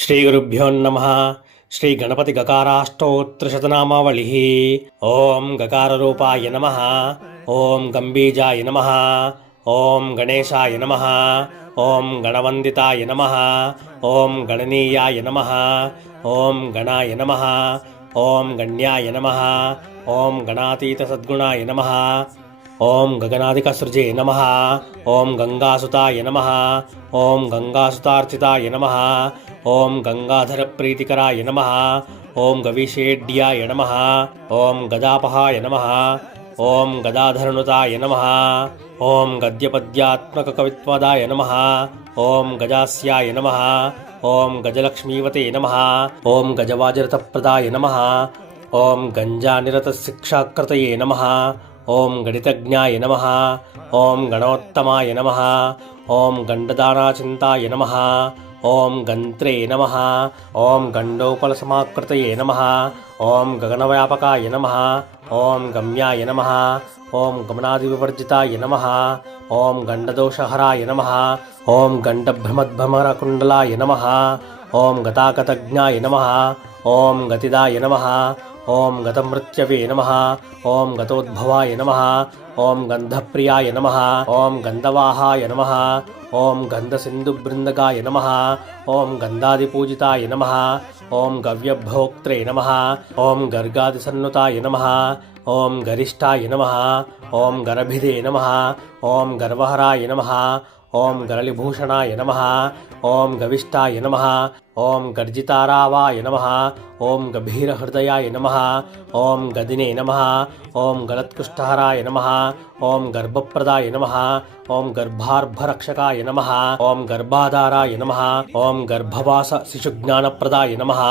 श्रीगुरुभ्यो नमः। श्रीगणपतिगकाराष्टोत्तरशतनामावलिः। ॐ गकाररूपाय नमः। ॐ गम्बीजाय नमः। ॐ गणेशाय नमः। ॐ गणवन्दिताय नमः। ॐ गणनीयाय नमः। ॐ गणाय नमः। ॐ गण्याय नमः। ॐ गणातीतसद्गुणाय नमः। ॐ गगनादिकसृजे नमः। ॐ गंगासुताय नमः। ॐ गंगासुतार्चिताय नमः। ॐ गंगाधरप्रीतिकराय नमः। ॐ गविषेड्याय नमः। ॐ गदापहाय नमः। ॐ गदाधरनुताय नमः। ॐ गद्यपद्यात्मककवित्वदाय नमः। ॐ गजास्याय नमः। ॐ गजलक्ष्मीवते नमः। ॐ गजवाजरथप्रदाय नमः। ॐ गञ्जानिरतशिक्षाकृतये नमः। ॐ गणितज्ञाय नमः। ॐ गणोत्तमाय नमः। ॐ गण्डदानाचिन्ताय नमः। ॐ गन्त्रे नमः। ॐ गण्डोपलसमाकृतये नमः। ॐ गगनव्यापकाय नमः। ॐ गम्याय नमः। ॐ गमनादिविवर्जिताय नमः। ॐ गण्डदोषहराय नमः। ॐ गण्डभ्रमद्भ्रमरकुण्डलाय नमः। ॐ गतागतज्ञाय नमः। ॐ गतिदाय नमः। ॐ गतमृत्यवे नमः। ॐ गतोद्भवाय नमः। ॐ गन्धप्रियाय नमः। ॐ गन्धवाहाय नमः। ॐ गन्धसिन्धुबृन्दगाय नमः। ॐ गन्धादिपूजिताय नमः। ॐ गव्यभोक्त्रे नमः। ॐ गर्गादिसन्नुताय नमः। ॐ गरिष्ठाय नमः। ॐ गरभिदे नमः। ॐ गर्वहराय नमः। ॐ गरलिभूषणाय नमः। ॐ गविष्ठाय नमः। ॐ गर्जितारावाय नमः। ॐ गभीरहृदयाय नमः। ॐ गदिने नमः। ॐ गलत्कुष्ठहराय नमः। ॐ गर्भप्रदाय नमः। ॐ गर्भार्भरक्षकाय नमः। ॐ गर्भाधाराय नमः। ॐ गर्भवास शिशुज्ञानप्रदाय नमः।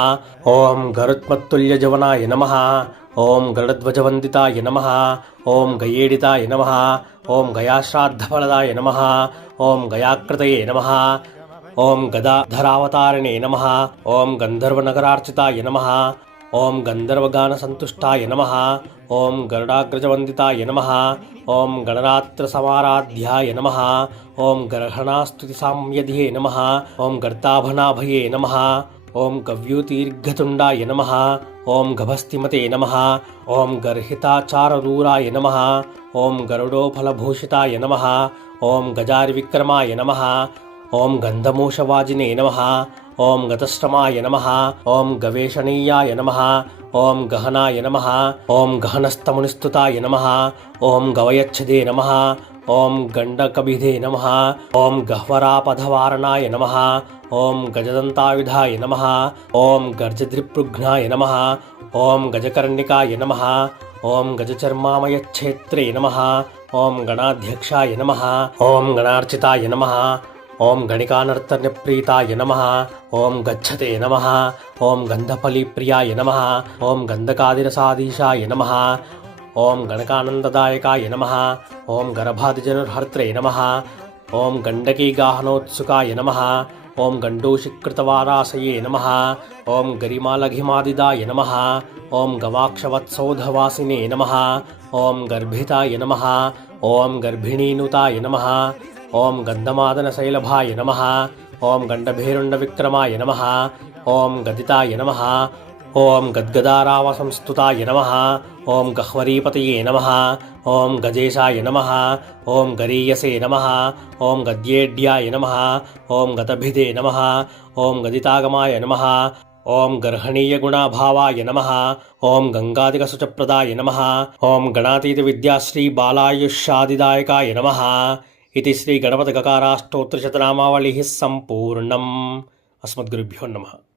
ॐ गरुत्मत्तुल्यजवनाय नमः। ॐ गरुडध्वजवन्दिताय नमः। ॐ गयेडिताय नमः। ॐ गयाश्राद्धफलदाय नमः। ॐ गयाकृतये नमः। ॐ गदाधरावतारिणे नमः। ॐ गन्धर्वनगरार्चिताय नमः। ॐ गन्धर्वगानसन्तुष्टाय नमः। ॐ गरुडाग्रजवन्दिताय नमः। ॐ गणरात्रसमाराध्याय नमः। ॐ गर्हणास्तुतिसाम्यध्ये नमः। ॐ गर्ताभनाभये नमः। ॐ गव्यूतीर्घतुण्डाय नमः। ॐ गभस्तिमते नमः। ॐ गर्हिताचारदूराय नमः। ॐ गरुडोफलभूषिताय नमः। ॐ गजारिविक्रमाय नमः। ॐ गन्धमूषवाजिने नमः। ॐ गतश्रमाय नमः। ॐ गवेषणीयाय नमः। ॐ गहनाय नमः। ॐ गहनस्तमुनिस्तुताय नमः। ॐ गवयच्छदे नमः। ॐ गण्डकभिदे नमः। ॐ गह्वरापधवारणाय नमः। ॐ गजदन्तायुधाय नमः। ॐ गर्जद्रिपृघ्नाय नमः। ॐ गजकर्णिकाय नमः। ॐ गजचर्मामयच्छेत्रे नमः। ॐ गणाध्यक्षाय नमः। ॐ गणार्चिताय नमः। ॐ गणिकानर्तनप्रीताय नमः। ॐ गच्छते नमः। ॐ गन्धफलीप्रियाय नमः। ॐ गन्धकादिरसाधीशाय नमः। ॐ गणकानन्ददायकाय नमः। ॐ गर्भादिजनुर्हर्त्रे नमः। ॐ गण्डकीगाहनोत्सुकाय नमः। ॐ गण्डूषिकृतवारासये नमः। ॐ गरिमालघिमादिदाय नमः। ॐ गवाक्षवत्सौधवासिने नमः। ॐ गर्भिताय नमः। ॐ गर्भिणीनुताय नमः। ॐ गन्धमादनशैलभाय नमः। ॐ गण्डभेरुण्डविक्रमाय नमः। ॐ गदिताय नमः। ॐ गद्गदारावसंस्तुताय नमः। ॐ गह्वरीपतये नमः। ॐ गजेशाय नमः। ॐ गरीयसे नमः। ॐ गद्येड्याय नमः। ॐ गतभिदे नमः। ॐ गदितागमाय नमः। ॐ गर्हणीयगुणाभावाय नमः। ॐ गङ्गादिकशुचप्रदाय नमः। ॐ गणातीतविद्याश्रीबालायुष्यादिदायकाय नमः। इति श्रीगणपतिगकाराष्टोत्तरशतनामावलिः सम्पूर्णम्। अस्मद्गुरुभ्यो नमः।